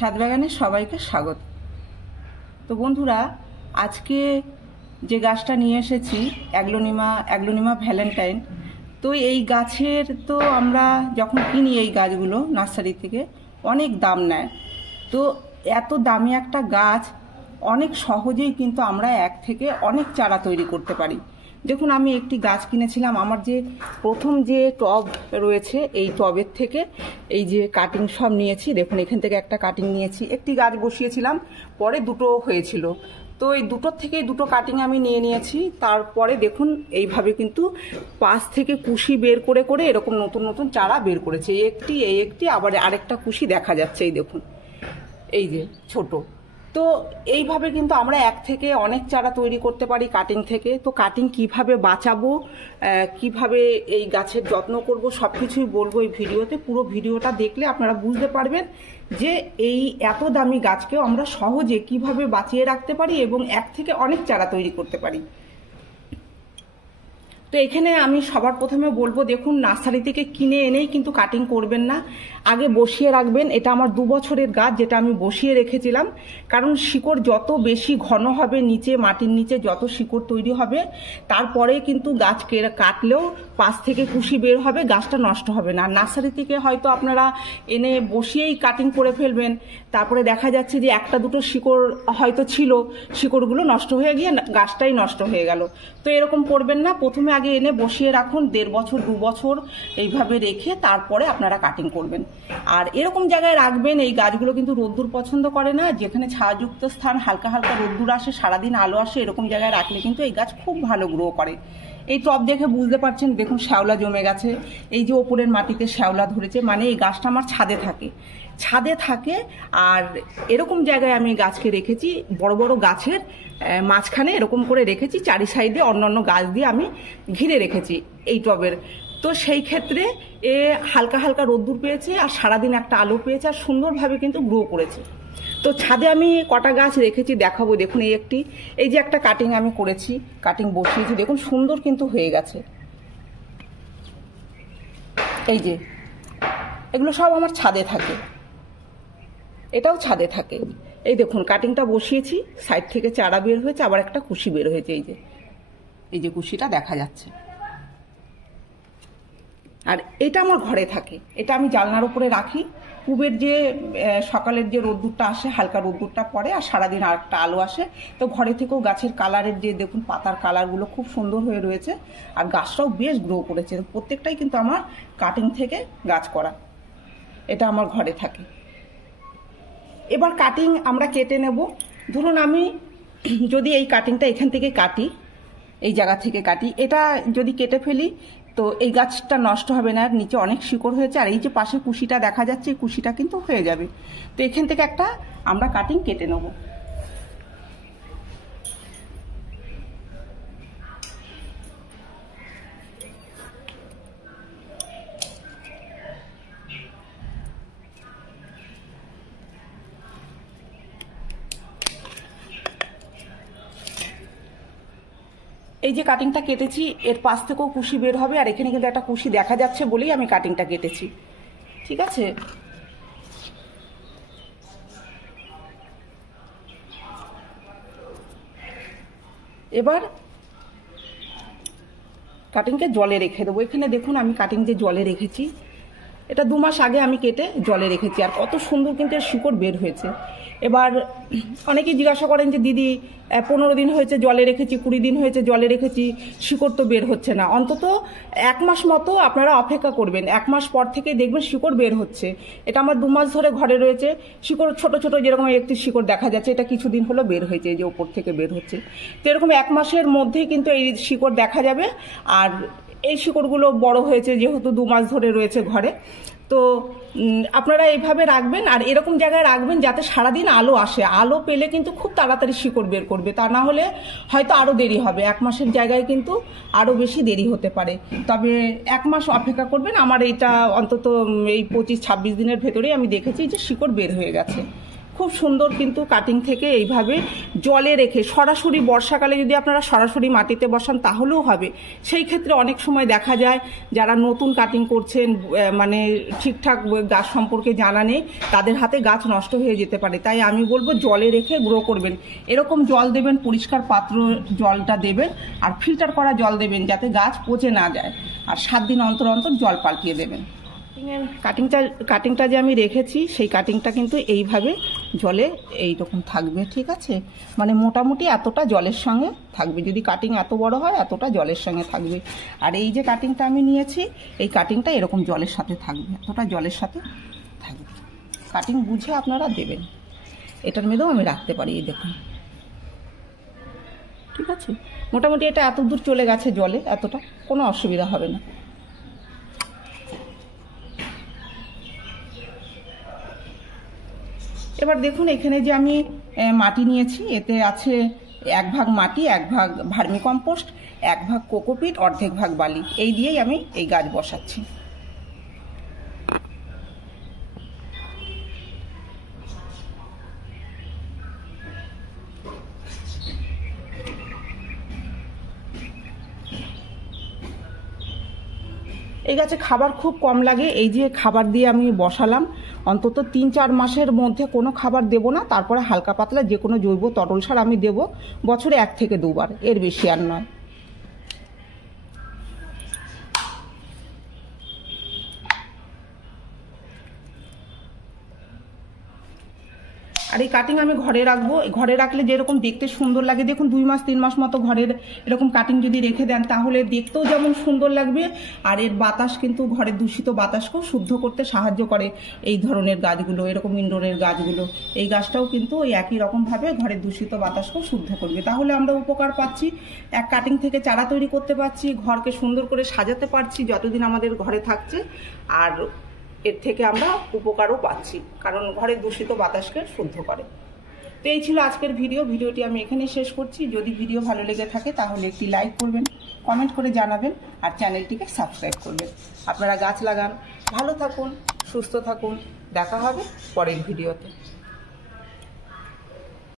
ছাদ বাগানে সবাইকে স্বাগত। তো বন্ধুরা, আজকে যে গাছটা নিয়ে এসেছি অ্যাগ্লোনিমা ভ্যালেন্টাইন। তো এই গাছের তো আমরা যখন কিনি এই গাছগুলো নার্সারি থেকে অনেক দাম নেয়। তো এত দামি একটা গাছ অনেক সহজেই কিন্তু আমরা এক থেকে অনেক চারা তৈরি করতে পারি। দেখুন, আমি একটি গাছ কিনেছিলাম। আমার যে প্রথম যে টব রয়েছে এই টবের থেকে এই যে কাটিং সব নিয়েছি। দেখুন, এখান থেকে একটা কাটিং নিয়েছি, একটি গাছ বসিয়েছিলাম, পরে দুটো হয়েছিল। তো এই দুটোর থেকে দুটো কাটিং আমি নিয়ে নিয়েছি। তারপরে দেখুন এইভাবে কিন্তু পাশ থেকে কুশি বের করে করে এরকম নতুন নতুন চারা বের করেছে। এই একটি আবার আরেকটা কুশি দেখা যাচ্ছে, এই দেখুন, এই যে ছোট। তো এইভাবে কিন্তু আমরা এক থেকে অনেক চারা তৈরি করতে পারি কাটিং থেকে। তো কাটিং কিভাবে বাঁচাবো, কিভাবে এই গাছের যত্ন করব, সব কিছুই বলবো এই ভিডিওতে। পুরো ভিডিওটা দেখলে আপনারা বুঝতে পারবেন যে এই এত দামি গাছকেও আমরা সহজে কিভাবে বাঁচিয়ে রাখতে পারি এবং এক থেকে অনেক চারা তৈরি করতে পারি। তো এখানে আমি সবার প্রথমে বলবো, দেখুন, নার্সারি থেকে কিনে এনেই কিন্তু কাটিং করবেন না, আগে বসিয়ে রাখবেন। এটা আমার 2 বছরের গাছ, যেটা আমি বসিয়ে রেখেছিলাম। কারণ শিকড় যত বেশি ঘন হবে, নিচে মাটির নিচে যত শিকড় তৈরি হবে, তারপরে কিন্তু গাছ কাটলেও পাশ থেকে কুশি বের হবে, গাছটা নষ্ট হবে না। নার্সারি থেকে হয়তো আপনারা এনে বসিয়েই কাটিং করে ফেলবেন, তারপরে দেখা যাচ্ছে যে একটা দুটো শিকড় হয়তো ছিল, শিকড়গুলো নষ্ট হয়ে গিয়ে গাছটাই নষ্ট হয়ে গেল। তো এরকম করবেন না। প্রথমে আগে এনে বসিয়ে রাখুন, 1.5 বছর 2 বছর এইভাবে রেখে তারপরে আপনারা কাটিং করবেন। আর এরকম জায়গায় রাখবেন, এই গাছগুলো কিন্তু রোদ্দুর পছন্দ করে না। যেখানে ছায়াযুক্ত স্থান, হালকা হালকা রোদ্দুর আসে, সারাদিন আলো আসে, এরকম জায়গায় রাখলে কিন্তু এই গাছ খুব ভালো গ্রো করে। এই টব দেখে বুঝতে পারছেন, দেখুন শ্যাওলা জমে গেছে। এই যে ওপরের মাটিতে শ্যাওলা ধরেছে, মানে এই গাছটা আমার ছাদে থাকে। আর এরকম জায়গায় আমি গাছকে রেখেছি, বড় বড় গাছের মাঝখানে এরকম করে রেখেছি, চারি সাইডে অন্যান্য গাছ দিয়ে আমি ঘিরে রেখেছি এই টবের। তো সেই ক্ষেত্রে এ হালকা হালকা রোদ্দুর পেয়েছে আর সারাদিন একটা আলো পেয়েছে, আর সুন্দরভাবে কিন্তু গ্রো করেছে। তো ছাদে আমি কটা গাছ রেখেছি দেখাবো। দেখুন, এই যে একটা কাটিং আমি করেছি, কাটিং বসিয়েছি, দেখুন সুন্দর কিন্তু হয়ে গেছে। এই যে এগুলো সব আমার ছাদে থাকে, এটাও ছাদে থাকে। এই দেখুন, কাটিংটা বসিয়েছি, সাইড থেকে চারা বের হয়েছে, আবার একটা কুশি বের হয়েছে। এই যে কুশিটা দেখা যাচ্ছে। আর এটা আমার ঘরে থাকে, এটা আমি জানলার উপরে রাখি। পূবের যে সকালের যে রোদ্দুরটা আসে, হালকা রোদ্দুরটা পড়ে, আর সারাদিন আর একটা আলো আসে। তো ঘরে থেকেও গাছের কালারের যে দেখুন পাতার কালারগুলো খুব সুন্দর হয়ে রয়েছে, আর গাছটাও বেশ গ্রো করেছে। প্রত্যেকটাই কিন্তু আমার কাটিং থেকে গাছ করা। এটা আমার ঘরে থাকে। এবার কাটিং আমরা কেটে নেব। ধরুন আমি যদি এই কাটিংটা এখান থেকে কাটি, এই জায়গা থেকে কাটি, এটা যদি কেটে ফেলি তো এই গাছটা নষ্ট হবে না। নিচে অনেক শিকড় হয়েছে, আর এই যে পাশে কুশিটা দেখা যাচ্ছে, এই কুশিটা কিন্তু হয়ে যাবে। তো এখান থেকে একটা আমরা কাটিং কেটে নেব। এই যে কাটিংটা কেটেছি, এর পাশ থেকেও কুশি বের হবে, আর এখানে কিন্তু একটা কুশি দেখা যাচ্ছে বলেই আমি কাটিংটা কেটেছি। ঠিক আছে, এবার কাটিংকে জলে রেখে দেবো। এখানে দেখুন আমি কাটিং যে জলে রেখেছি, এটা 2 মাস আগে আমি কেটে জলে রেখেছি, আর কত সুন্দর কিন্তু এর শিকড় বের হয়েছে। এবার অনেকেই জিজ্ঞাসা করেন যে দিদি 15 দিন হয়েছে জলে রেখেছি, 20 দিন হয়েছে জলে রেখেছি, শিকড় তো বের হচ্ছে না। অন্তত 1 মাস মতো আপনারা অপেক্ষা করবেন, 1 মাস পর থেকে দেখবেন শিকড় বের হচ্ছে। এটা আমার 2 মাস ধরে ঘরে রয়েছে, শিকড় ছোট ছোট যেরকম একটি শিকড় দেখা যাচ্ছে, এটা কিছুদিন হলো বের হয়েছে, এই যে ওপর থেকে বের হচ্ছে। তো এরকম 1 মাসের মধ্যেই কিন্তু এই শিকড় দেখা যাবে। আর এই শিকড়গুলো বড় হয়েছে যেহেতু 2 মাস ধরে রয়েছে ঘরে। তো আপনারা এইভাবে রাখবেন, আর এরকম জায়গায় রাখবেন যাতে সারাদিন আলো আসে। আলো পেলে কিন্তু খুব তাড়াতাড়ি শিকড় বের করবে, তা না হলে হয়তো আরও দেরি হবে। 1 মাসের জায়গায় কিন্তু আরও বেশি দেরি হতে পারে। তবে 1 মাস অপেক্ষা করবেন। আমার এইটা অন্তত এই 25-26 দিনের ভেতরেই আমি দেখেছি যে শিকড় বের হয়ে গেছে, খুব সুন্দর কিন্তু কাটিং থেকে এইভাবে জলে রেখে সরাসরি বর্ষাকালে যদি আপনারা সরাসরি মাটিতে বসান তাহলেও হবে। সেই ক্ষেত্রে অনেক সময় দেখা যায় যারা নতুন কাটিং করছেন, মানে ঠিকঠাক গাছ সম্পর্কে জানা নেই, তাদের হাতে গাছ নষ্ট হয়ে যেতে পারে। তাই আমি বলবো জলে রেখে গ্রো করবেন। এরকম জল দেবেন, পরিষ্কার পাত্র জলটা দেবেন, আর ফিল্টার করা জল দেবেন যাতে গাছ পচে না যায়। আর 7 দিন অন্তর অন্তর জল পাল্টিয়ে দেবেন। কাটিংটা যে আমি রেখেছি সেই কাটিংটা কিন্তু এইভাবে জলে এইরকম থাকবে, ঠিক আছে? মানে মোটামুটি এতটা জলের সঙ্গে থাকবে। যদি কাটিং এত বড় হয় এতটা জলের সঙ্গে থাকবে। আর এই যে কাটিংটা আমি নিয়েছি এই কাটিংটা এরকম জলের সাথে থাকবে, এতটা জলের সাথে থাকবে। কাটিং বুঝে আপনারা দেবেন। এটার মধ্যেও আমি রাখতে পারি, এই দেখুন, ঠিক আছে? মোটামুটি এটা এত দূর চলে গেছে জলে, এতটা কোনো অসুবিধা হবে না। এবার দেখুন এখানে যে আমি মাটি নিয়েছি, এতে আছে 1 ভাগ মাটি, 1 ভাগ ভার্মি কম্পোস্ট, 1 ভাগ কোকোপিট, অর্ধেক ভাগ বালি। এই দিয়েই আমি এই গাছ বসাচ্ছি। এই গাছে খাবার খুব কম লাগে। এই যে খাবার দিয়ে আমি বসালাম, অন্তত 3-4 মাসের মধ্যে কোনো খাবার দেব না। তারপরে হালকা পাতলা যে কোনো জৈব তরল সার আমি দেব, বছরে 1 থেকে 2 বার, এর বেশি আর নয়। আর এই কাটিং আমি ঘরে রাখবো। ঘরে রাখলে যেরকম দেখতে সুন্দর লাগে, দেখুন 2 মাস 3 মাস মতো ঘরের এরকম কাটিং যদি রেখে দেন তাহলে দেখতেও যেমন সুন্দর লাগবে, আর এর বাতাস কিন্তু ঘরের দূষিত বাতাসকেও শুদ্ধ করতে সাহায্য করে। এই ধরনের গাছগুলো, এরকম ইনডোরের গাছগুলো, এই গাছটাও কিন্তু ওই একই রকমভাবে ঘরের দূষিত বাতাসকেও শুদ্ধ করবে। তাহলে আমরা উপকার পাচ্ছি, এক কাটিং থেকে চারা তৈরি করতে পারছি, ঘরকে সুন্দর করে সাজাতে পারছি যতদিন আমাদের ঘরে থাকছে, আর এর থেকে আমরা উপকারও পাচ্ছি, কারণ ঘরের দূষিত বাতাসকে শুদ্ধ করে। তো এই ছিল আজকের ভিডিওটি আমি এখানে শেষ করছি। যদি ভিডিও ভালো লেগে থাকে তাহলে একটি লাইক করবেন, কমেন্ট করে জানাবেন, আর চ্যানেলটিকে সাবস্ক্রাইব করবেন। আপনারা গাছ লাগান, ভালো থাকুন, সুস্থ থাকুন। দেখা হবে পরের ভিডিওতে।